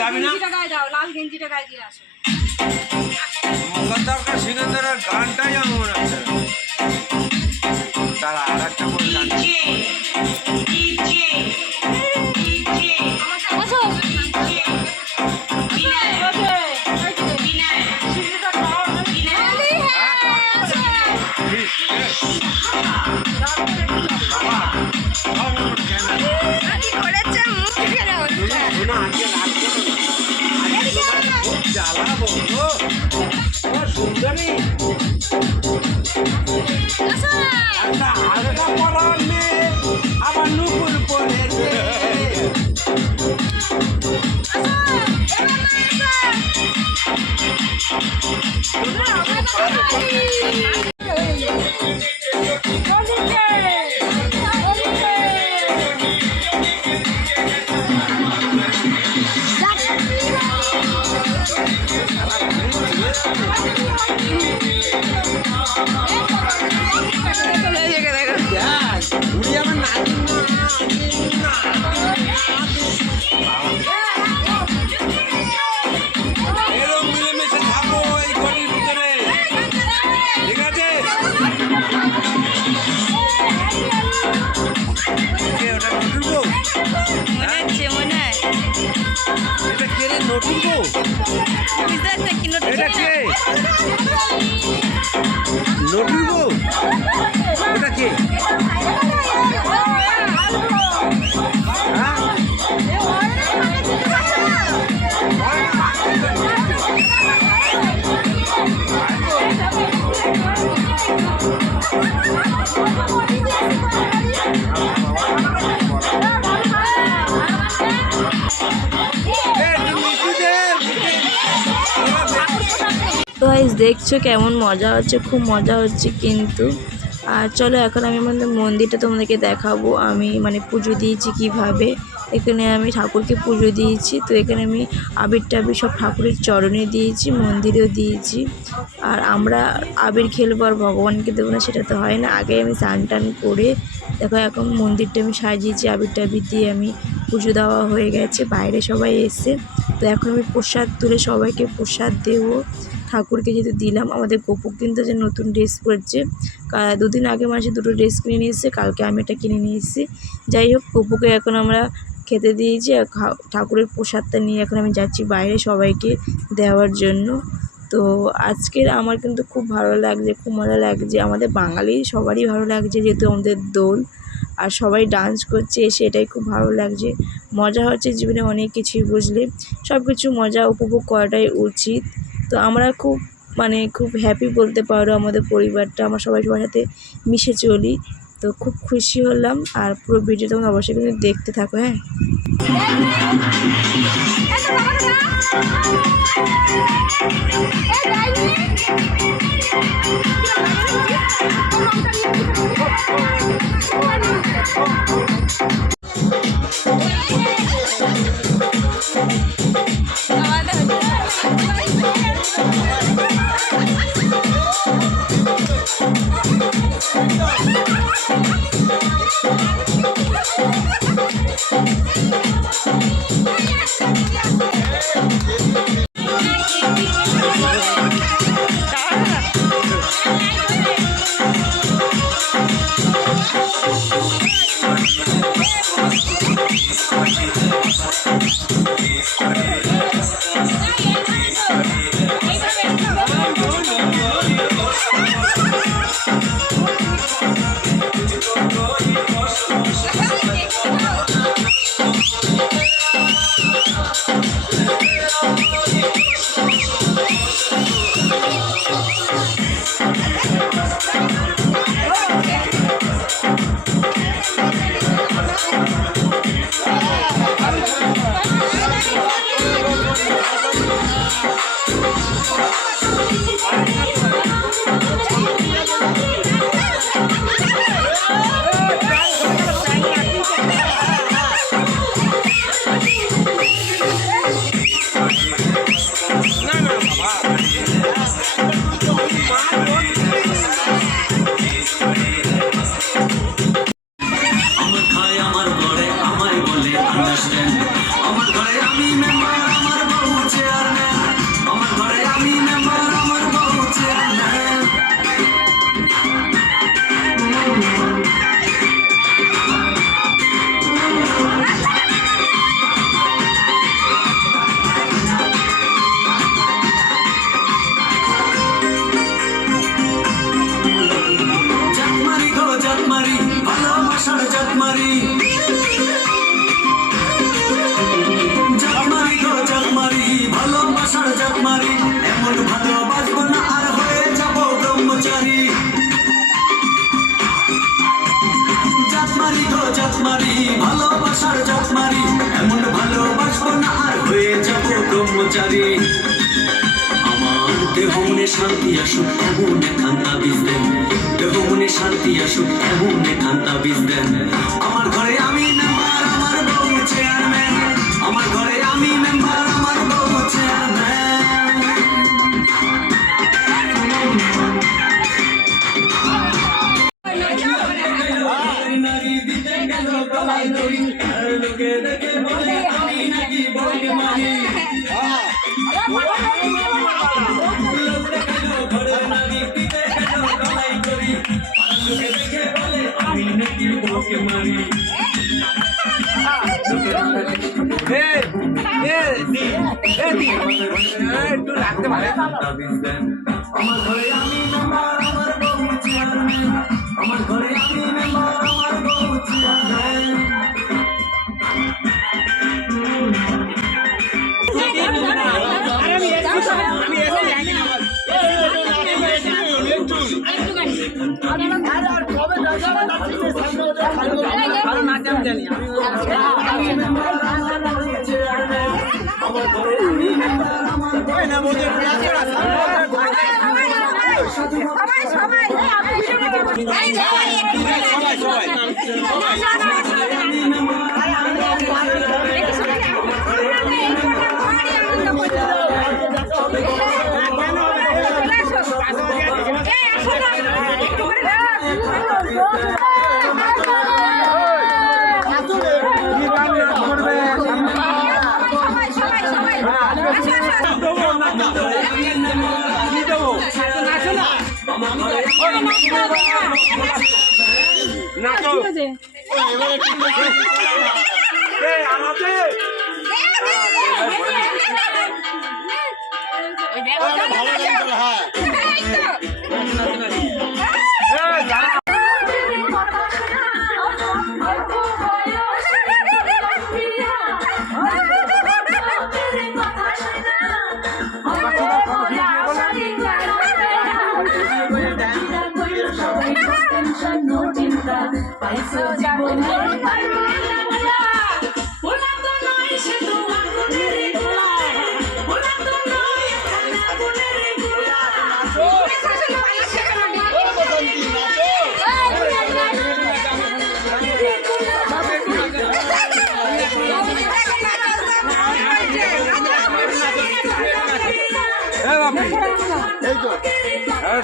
যাবি না? লাল গেঞ্জিটা গায়ে দিয়ে আসো। মুখদ্দারকার সিকান্দারের গানটাই আমার মনে হচ্ছে না। তারা আর একটা করে গান সুন্দরী আরেকটা পরার মেয়ে আবার নুপুর পরেছে। তো গাইস দেখছো কেমন মজা হচ্ছে, খুব মজা হচ্ছে কিন্তু। আর চলো এখন আমি মন্দিরটা তোমাদেরকে দেখাবো। আমি পুজো দিয়েছি কিভাবে। এখানে আমি ঠাকুরকে পুজো দিয়েছি। তো এখানে আমি আবির টাবির সব ঠাকুরের চরণে দিয়েছি, মন্দিরেও দিয়েছি। আর আমরা আবির খেলবো আর ভগবানকে দেবো না, সেটা তো হয় না। আগে আমি স্নান টান করে দেখো এখন মন্দিরটা আমি সাজিয়েছি, আবির টাবির দিয়ে আমি পুজো দেওয়া হয়ে গেছে। বাইরে সবাই এসে তো এখন আমি প্রসাদ তুলে সবাইকে প্রসাদ দেবো। ঠাকুরকে যেহেতু দিলাম, আমাদের গোপু কিন্তু যে নতুন ড্রেস পরছে, দুদিন আগে মাসে দুটো ড্রেস কিনে নিয়ে এসেছে, কালকে আমি এটা কিনে নিয়ে এসেছি। যাই হোক, গোপুকে এখন আমরা খেতে দিয়েছি আর ঠাকুরের প্রসাদটা নিয়ে এখন আমি যাচ্ছি বাইরে সবাইকে দেওয়ার জন্য। তো আজকের আমার কিন্তু খুব ভালো লাগছে, খুব মজা লাগছে। আমাদের বাঙালি সবারই ভালো লাগছে যেহেতু আমাদের দোল, আর সবাই ডান্স করছে এসে, এটাই খুব ভালো লাগছে। মজা হচ্ছে জীবনে অনেক কিছুই, বুঝলে। সব কিছু মজা উপভোগ করাটাই উচিত। তো আমরা খুব হ্যাপি বলতে পারো, আমাদের পরিবারটা, আমরা সবাই সবার সাথে মিশে চলি। তো খুব খুশি হলাম। আর পুরো ভিডিওটা তোমরা অবশ্যই কিন্তু দেখতে থাকো। হ্যাঁ, ব্রহ্মচারী আমার দেহ মনে শান্তি আসুক মনে খান্তা বীজ দেন দেহ মনে শান্তি আসুক মনে খান্তা বীজ দেন আমার ঘরে আমি মেম্বার আমার বউ চেয়ারম্যান আমার ঘরে আমি মেম্বার আমার বউ চেয়ারম্যান একটু রাখতে পারে আমার ঘরে আমি মেম্বার আমার বউ চেয়ারম্যান আমার ঘরে আমি মেম্বার আমার বউ চেয়ারম্যান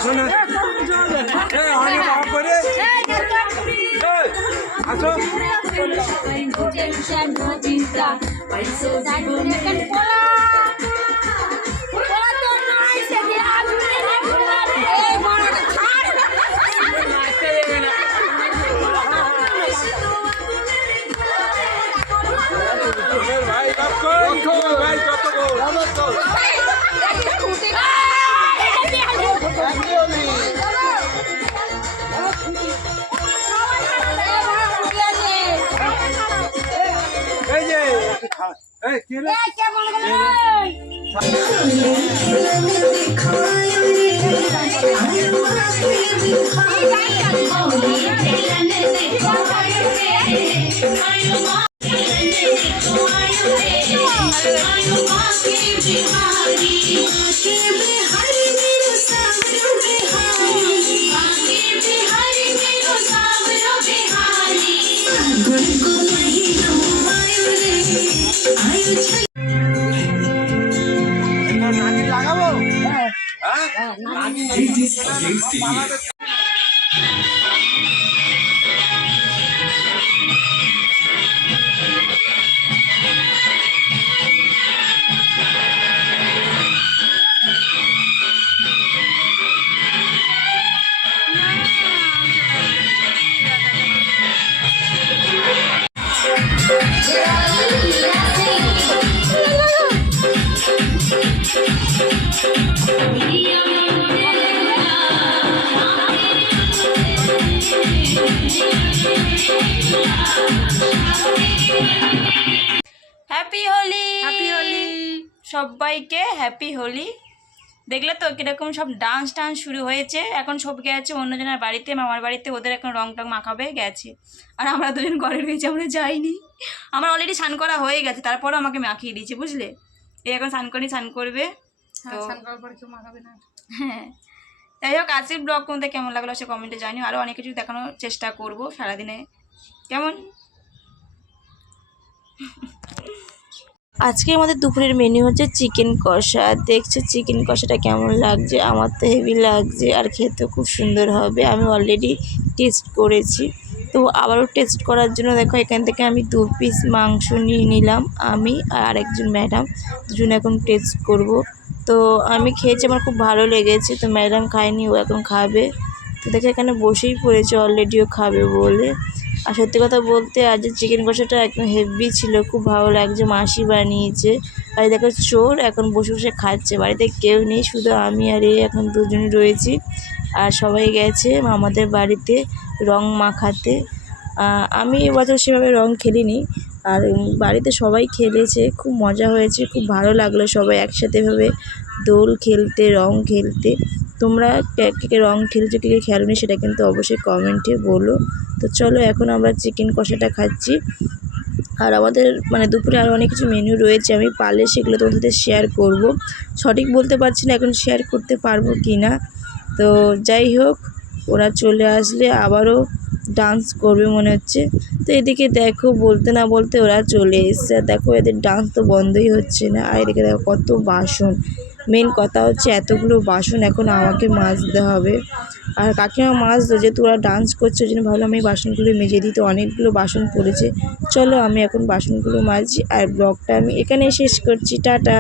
শোনে করে আসো ভাই ভাই কত এই যে এই কি রে লাগাবো হ্যাঁ হ্যাপি হোলি, হ্যাপি হোলি সবাইকে, হ্যাপি হোলি। দেখলে তো কীরকম সব ডান্স টান্স শুরু হয়েছে। এখন সব গেছে অন্যজনের বাড়িতে, মামার বাড়িতে, ওদের এখন রং টং মাখাবে গেছে। আর আমরা দুজন ঘরে রয়েছি, আমরা যাইনি। আমার অলরেডি স্নান করা হয়ে গেছে, তারপরও আমাকে মাখিয়ে দিয়েছে বুঝলে। এই এখন স্নান করবে। তো স্নান করার পরে কেউ মাখাবে না। হ্যাঁ, যাই হোক আজকের ব্লগ তোমাদের কেমন লাগলো সে কমেন্টে জানিও। আরও অনেক কিছু দেখানোর চেষ্টা করব সারাদিনে। কেমন আজকে আমাদের দুপুরের মেনু হচ্ছে চিকেন কষা। দেখছো চিকেন কষাটা কেমন লাগছে? আমার তো হেভি লাগছে, আর খেতেও খুব সুন্দর হবে। আমি অলরেডি টেস্ট করেছি, তো আবারও টেস্ট করার জন্য দেখো এখান থেকে আমি 2 পিস মাংস নিয়ে নিলাম। আমি আর আরেকজন ম্যাডাম দুজন এখন টেস্ট করব। তো আমি খেয়েছি, আমার খুব ভালো লেগেছে। তো ম্যাডাম খায়নি, ও এখন খাবে। তো দেখো এখানে বসেই পড়েছে অলরেডিও খাবে বলে। আর সত্যি কথা বলতে আজ যে চিকেন কষাটা একদম হেভি ছিল, খুব ভালো লাগছে। মাসি বানিয়েছে। আর দেখো চোর এখন বসে বসে খাচ্ছে। বাড়িতে কেউ নেই, শুধু আমি আর এখন দুজনই রয়েছি। আর সবাই গেছে আমাদের বাড়িতে রং মাখাতে। আমি এবছর সেভাবে রং খেলিনি, আর বাড়িতে সবাই খেলেছে, খুব মজা হয়েছে, খুব ভালো লাগলো সবাই একসাথে ভাবে দোল খেলতে, রং খেলতে। তোমরা কে রং খেলছো, কে খেলোনি সেটা কিন্তু অবশ্যই কমেন্টে বলো। তো চলো এখন আমরা চিকেন কষাটা খাচ্ছি। আর আমাদের মানে দুপুরে আরও অনেক কিছু মেনু রয়েছে, আমি পারলে সেগুলো তোমাদের সাথে শেয়ার করব। সঠিক বলতে পারছি না এখন শেয়ার করতে পারবো কি না। তো যাই হোক, ওরা চলে আসলে আবারও ডান্স করবে মনে হচ্ছে। তো এদিকে দেখো বলতে না বলতে ওরা চলে এসছে। দেখো এদের ডান্স তো বন্ধই হচ্ছে না। আর এদিকে দেখো কত বাসন। মেন কথা হচ্ছে এতগুলো বাসন এখন আমাকে মাজতে হবে। আর কাকিমা মাজতো, যেহেতু ওরা ডান্স করছে ওই জন্য ভাবলাম আমি বাসনগুলো মেজে দিই। তো অনেকগুলো বাসন পড়েছে, চলো আমি এখন বাসনগুলো মাজছি। আর ব্লগটা আমি এখানেই শেষ করছি। টাটা।